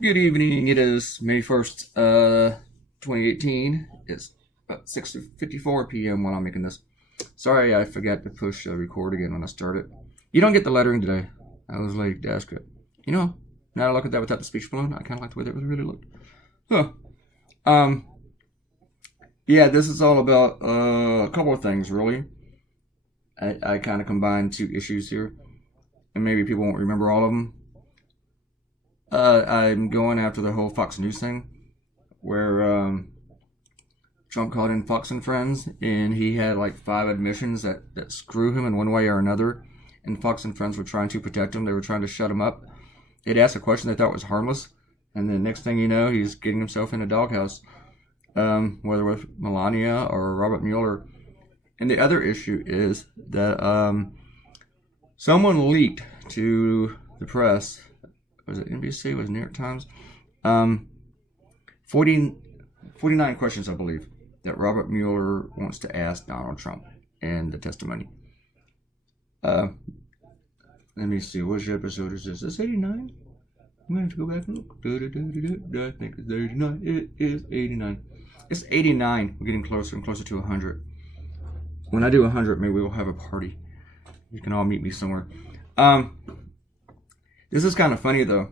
Good evening. It is May 1st, 2018. It's about 6:54 p.m. while I'm making this. Sorry, I forgot to push record again when I started. You don't get the lettering today. I was late to ask it. You know, now I look at that without the speech balloon, I kind of like the way that really looked. Huh. Um, yeah, this is all about a couple of things, really. I kind of combined two issues here, and maybe people won't remember all of them. I'm going after the whole Fox News thing, where Trump called in Fox and Friends, and he had like 5 admissions that screw him in one way or another, and Fox and Friends were trying to protect him. They were trying to shut him up. He'd asked a question they thought was harmless, and then next thing you know, he's getting himself in a doghouse, whether with Melania or Robert Mueller. And the other issue is that someone leaked to the press. Was it NBC? Was it New York Times? 49 questions, I believe, that Robert Mueller wants to ask Donald Trump in the testimony. Let me see. Which episode is this? Is this 89? I'm going to have to go back and look. I think it's 89. It is 89. It's 89. We're getting closer and closer to 100. When I do 100, maybe we'll have a party. You can all meet me somewhere. This is kind of funny, though.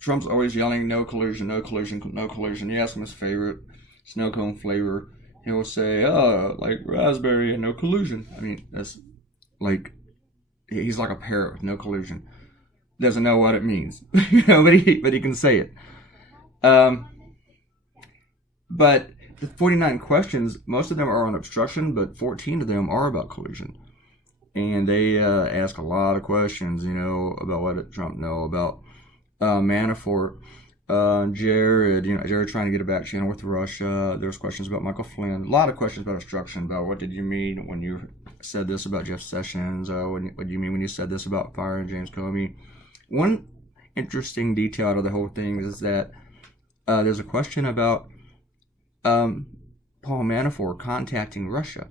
Trump's always yelling, no collusion, no collusion, no collusion. You ask him his favorite snow cone flavor, he'll say, oh, like raspberry and no collusion. I mean, that's like, he's like a parrot with no collusion. Doesn't know what it means, but he can say it. But the 49 questions, most of them are on obstruction, but 14 of them are about collusion. And they ask a lot of questions, about what did Trump know about Manafort, Jared, Jared trying to get a back channel with Russia. There's questions about Michael Flynn. A lot of questions about obstruction, about what did you mean when you said this about Jeff Sessions? What do you mean when you said this about firing James Comey? One interesting detail out of the whole thing is that there's a question about Paul Manafort contacting Russia,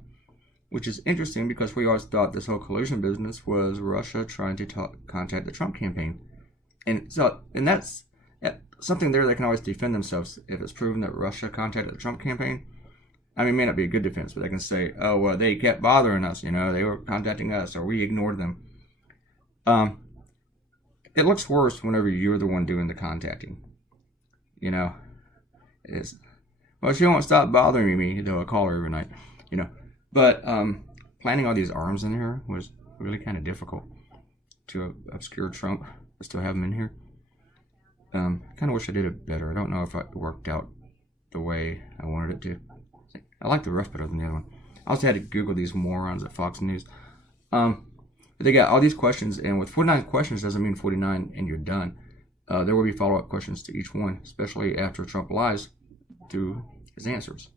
which is interesting because we always thought this whole collusion business was Russia trying to contact the Trump campaign. And that's something there they can always defend themselves if it's proven that Russia contacted the Trump campaign. I mean, it may not be a good defense, but they can say, oh, well, they kept bothering us, they were contacting us, or we ignored them. It looks worse whenever you're the one doing the contacting. It's, well, she won't stop bothering me, though I call her every night, But planting all these arms in here was really kind of difficult to obscure Trump. I still have him in here. Kind of wish I did it better. I don't know if it worked out the way I wanted it to. I like the rough better than the other one. I also had to Google these morons at Fox News. But they got all these questions, and with 49 questions doesn't mean 49 and you're done. There will be follow-up questions to each one, especially after Trump lies through his answers,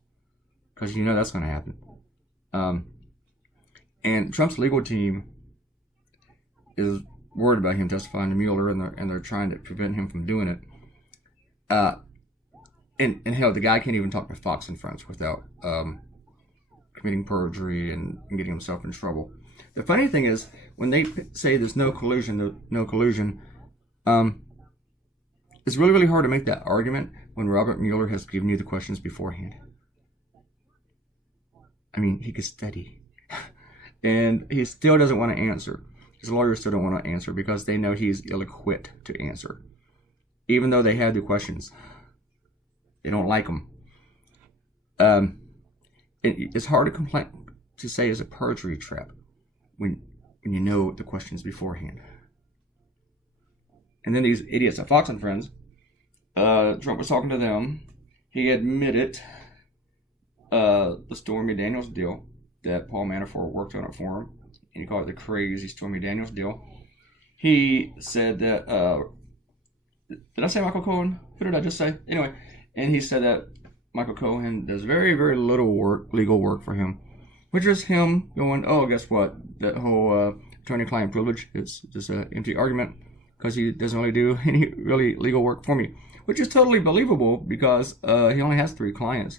because that's going to happen. And Trump's legal team is worried about him testifying to Mueller, and they're trying to prevent him from doing it. And hell, the guy can't even talk to Fox and Friends without committing perjury and getting himself in trouble. The funny thing is, when they say there's no collusion, it's really, really hard to make that argument when Robert Mueller has given you the questions beforehand. I mean, he could study. And he still doesn't want to answer. His lawyers still don't want to answer because they know he's ill-equipped to answer. Even though they had the questions. They don't like him. It's hard to complain, to say it's a perjury trap when you know the questions beforehand. And then these idiots at Fox and Friends, Trump was talking to them. He admitted the Stormy Daniels deal that Paul Manafort worked on it for him, and he called it the crazy Stormy Daniels deal. He said that, did I say Michael Cohen? Who did I just say? Anyway, and he said that Michael Cohen does very, very little legal work for him, which is him going, oh, guess what? That whole attorney-client privilege, it's just an empty argument because he doesn't really do any really legal work for me, which is totally believable because he only has 3 clients.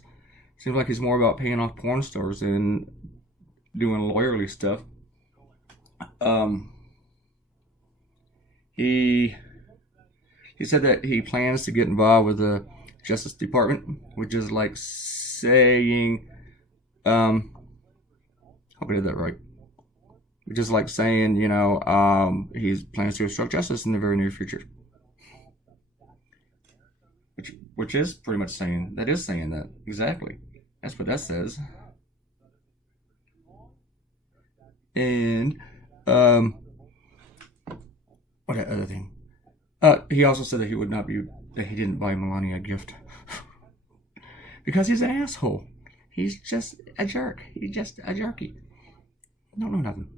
Seems like he's more about paying off porn stars than doing lawyerly stuff. He He said that he plans to get involved with the Justice Department, which is like saying, hope I did that right. Which is like saying, you know, he plans to obstruct justice in the very near future. Which is pretty much saying, that is saying that, exactly. That's what that says. And, what other thing? He also said that he would not be, that he didn't buy Melania a gift. Because he's an asshole. He's just a jerk. He's just a jerky. Don't know nothing.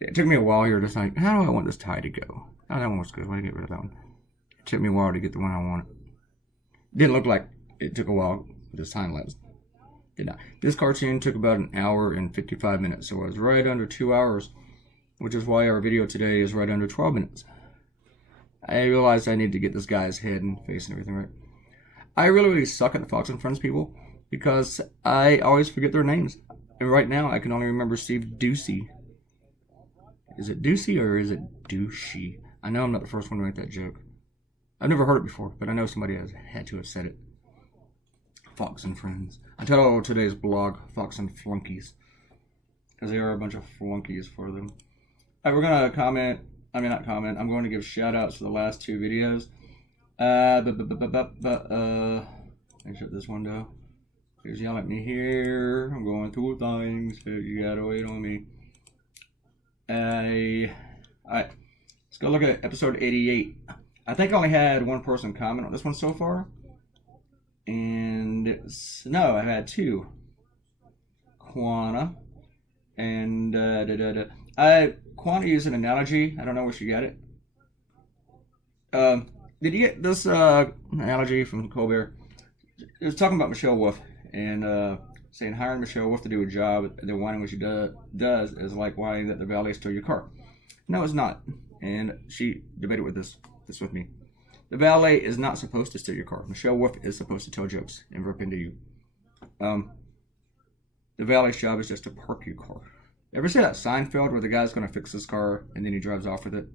It took me a while here to think, how do I want this tie to go? Oh, that one was good. Why did I get rid of that one? It took me a while to get the one I wanted. It didn't look like it took a while with this time-lapse. Did not. This cartoon took about an hour and 55 minutes, so it was right under 2 hours, which is why our video today is right under 12 minutes. I realized I need to get this guy's head and face and everything right. I really suck at the Fox and Friends people because I always forget their names. And right now I can only remember Steve Ducey. Is it Ducey or is it Douchey? I know I'm not the first one to make that joke. I've never heard it before, but I know somebody has had to have said it. Fox and Friends. I titled today's blog Fox and Flunkies, because they are a bunch of flunkies for them. Alright, we're going to comment. I mean, not comment. I'm going to give shout outs to the last two videos. Let me shut this window. Here's yelling at me here. I'm going through things, but you gotta wait on me. Alright, let's go look at episode 88. I think I only had one person comment on this one so far. And no, I've had two. Quana. And Quana used an analogy. I don't know where she got it. Did you get this analogy from Colbert? It was talking about Michelle Wolf and saying hiring Michelle Wolf to do a job, the whining what she does is like whining that the valet stole your car. No, it's not. And she debated with this with me. The valet is not supposed to steal your car. Michelle Wolf is supposed to tell jokes and rip into you. The valet's job is just to park your car. Ever see that Seinfeld where the guy's going to fix his car and then he drives off with it?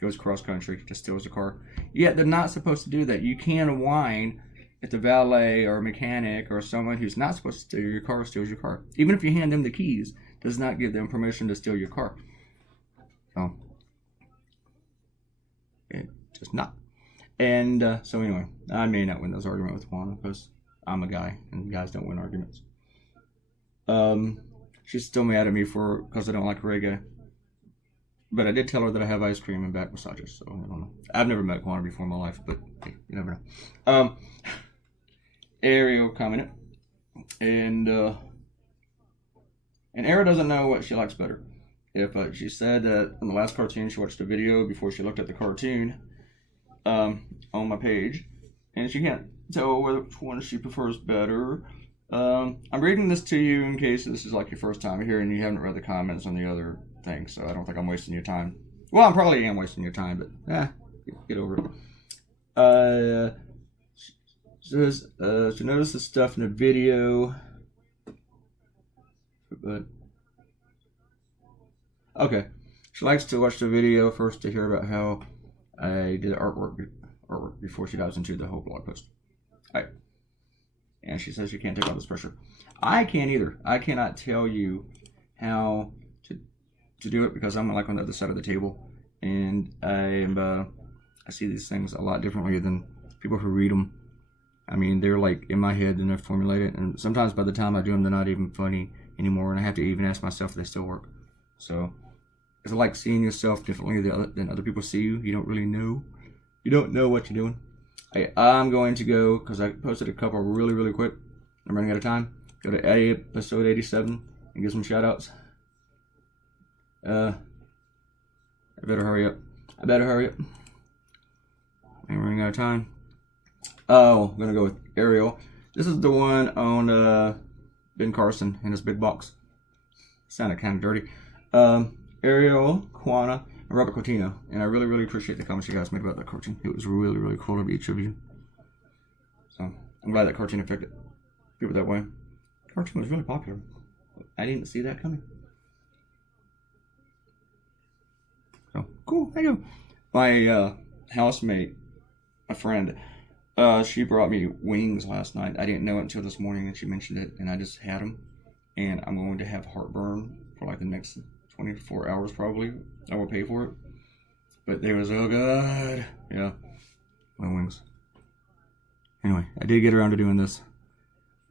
Goes cross country, just steals the car. Yet they're not supposed to do that. You can't whine if the valet or mechanic or someone who's not supposed to steal your car steals your car. Even if you hand them the keys, does not give them permission to steal your car. So, it does not. And so anyway, I may not win this argument with Juana because I'm a guy and guys don't win arguments. She's still mad at me because I don't like reggae. But I did tell her that I have ice cream and back massages, so I don't know. I've never met Quana before in my life, but hey, you never know. Ariel commented, and Ariel doesn't know what she likes better. If she said that in the last cartoon she watched a video before she looked at the cartoon on my page, and she can't tell which one she prefers better. I'm reading this to you in case this is like your first time here and you haven't read the comments on the other thing, so I don't think I'm wasting your time. Well, I probably am wasting your time, but get over it. Says she noticed the stuff in the video, but okay, she likes to watch the video first to hear about how I did artwork before she dives into the whole blog post. All right. And she says she can't take all this pressure. I can't either. I cannot tell you how to do it because I'm like on the other side of the table, and I see these things a lot differently than people who read them. I mean, they're like in my head and they're formulated, and sometimes by the time I do them, they're not even funny anymore, and I have to even ask myself if they still work. So it's like seeing yourself differently than other people see you. You don't really know. You don't know what you're doing. I'm going to go, because I posted a couple really quick. I'm running out of time. Go to episode 87 and give some shout outs. I better hurry up. I'm running out of time. Oh, I'm going to go with Ariel. This is the one on Ben Carson and his big box. Sounded kind of dirty. Ariel, Quana, and Robert Coutinho. And I really appreciate the comments you guys made about that cartoon. It was really cool of each of you. So I'm glad that cartoon affected people that way. The cartoon was really popular. I didn't see that coming. So cool, thank you. My housemate a friend. She brought me wings last night. I didn't know it until this morning that she mentioned it, and I just had them. And I'm going to have heartburn for like the next 24 hours probably. I will pay for it. But they were so good. Yeah, my wings. Anyway, I did get around to doing this.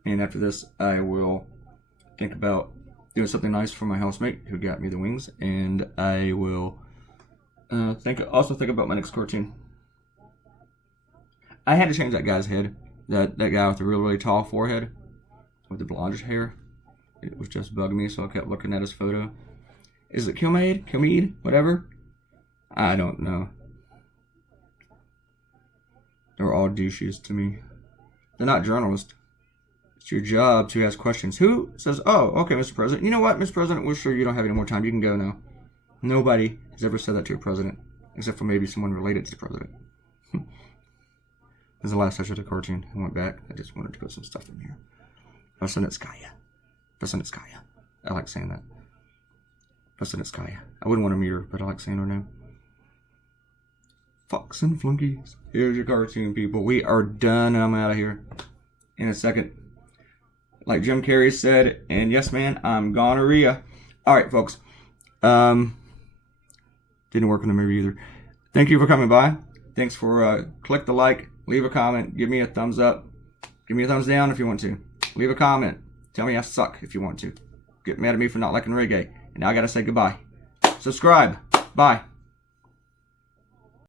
And after this, I will think about doing something nice for my housemate who got me the wings. And I will think about my next cartoon. I had to change that guy's head. That guy with the really, really tall forehead with the blondish hair. It was just bugging me, so I kept looking at his photo. Is it Kilmeade? Whatever? I don't know. They're all douches to me. They're not journalists. It's your job to ask questions. Who says, oh, okay, Mr. President. You know what, Mr. President, we're sure you don't have any more time. You can go now. Nobody has ever said that to a president, except for maybe someone related to the president. This is the last touch of the cartoon. I went back. I just wanted to put some stuff in here. Vasanitskaya. I like saying that. Vasanitskaya. I wouldn't want to meet her, but I like saying her name. Fox and Flunkies. Here's your cartoon, people. We are done. I'm out of here in a second. Like Jim Carrey said, and yes, man, I'm gonorrhea. All right, folks. Didn't work in the movie either. Thank you for coming by. Thanks for click the like, leave a comment, give me a thumbs up, give me a thumbs down if you want to. Leave a comment. Tell me I suck if you want to. Get mad at me for not liking reggae. And now I gotta say goodbye. Subscribe. Bye.